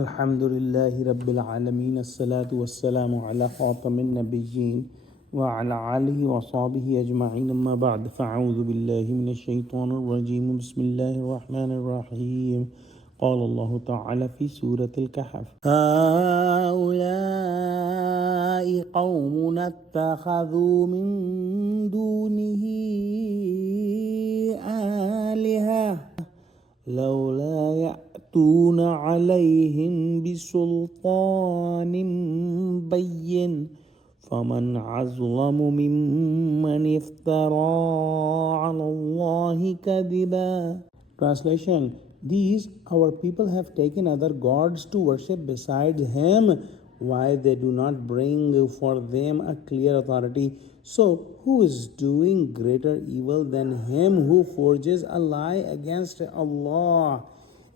Alhamdulillahi Rabbil Alameen. As-salatu was-salamu ala khatamin nabiyyin wa ala alihi wa sahbihi ajma'in. Amma ba'd. Fa'udhu billahi minash shaitanir rajim. Bismillahir rahmanir rahim. قال الله تعالى في سورة الكهف: هؤلاء قوم اتخذوا من دونه آلهة لولا يأتون عليهم بسلطان بين فمن أظلم ممن افترى على الله كذبا. Translation: These our people have taken other gods to worship besides him. Why they do not bring for them a clear authority? So who is doing greater evil than him who forges a lie against Allah?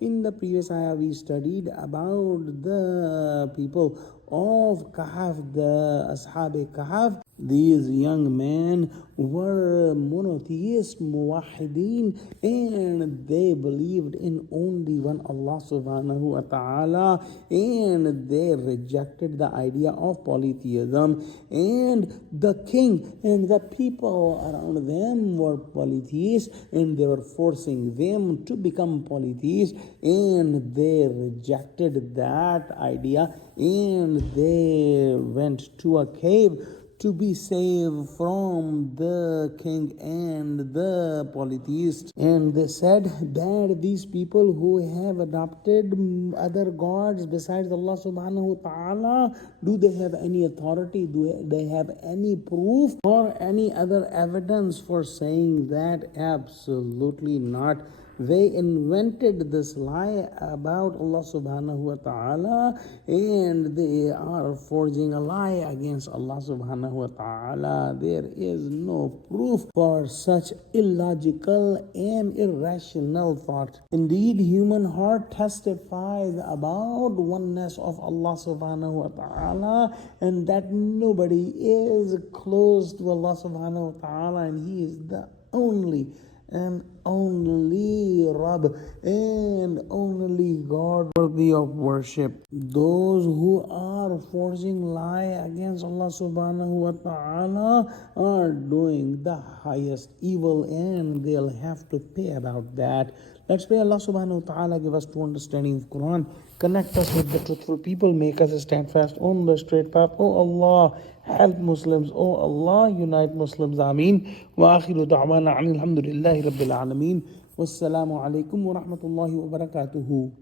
In the previous ayah, we studied about the people of Kahf, the Ashab-e-Kahf. These young men were monotheists, muwahideen, and they believed in only one Allah subhanahu wa ta'ala, and they rejected the idea of polytheism. And the king and the people around them were polytheists, and they were forcing them to become polytheists, and they rejected that idea, and they went to a cave to be saved from the king and the polytheists. And they said that these people who have adopted other gods besides Allah subhanahu wa ta'ala, do they have any authority? Do they have any proof or any other evidence for saying that? Absolutely not. They invented this lie about Allah subhanahu wa ta'ala, and they are forging a lie against Allah subhanahu wa ta'ala. There is no proof for such illogical and irrational thought. Indeed, human heart testifies about oneness of Allah subhanahu wa ta'ala, and that nobody is close to Allah subhanahu wa ta'ala, and He is the only and only Rabb and only God worthy of worship. Those who are forging lie against Allah subhanahu wa ta'ala are doing the highest evil, and they'll have to pay about that. Let's pray Allah subhanahu wa ta'ala give us true understanding of Quran, connect us with the truthful people, make us stand fast on the straight path. Oh Allah, help Muslims. Oh Allah, unite Muslims. Ameen. Wa akhiru da'wana alhamdulillahi rabbil alameen. Wassalamu alaikum wa rahmatullahi wa barakatuhu.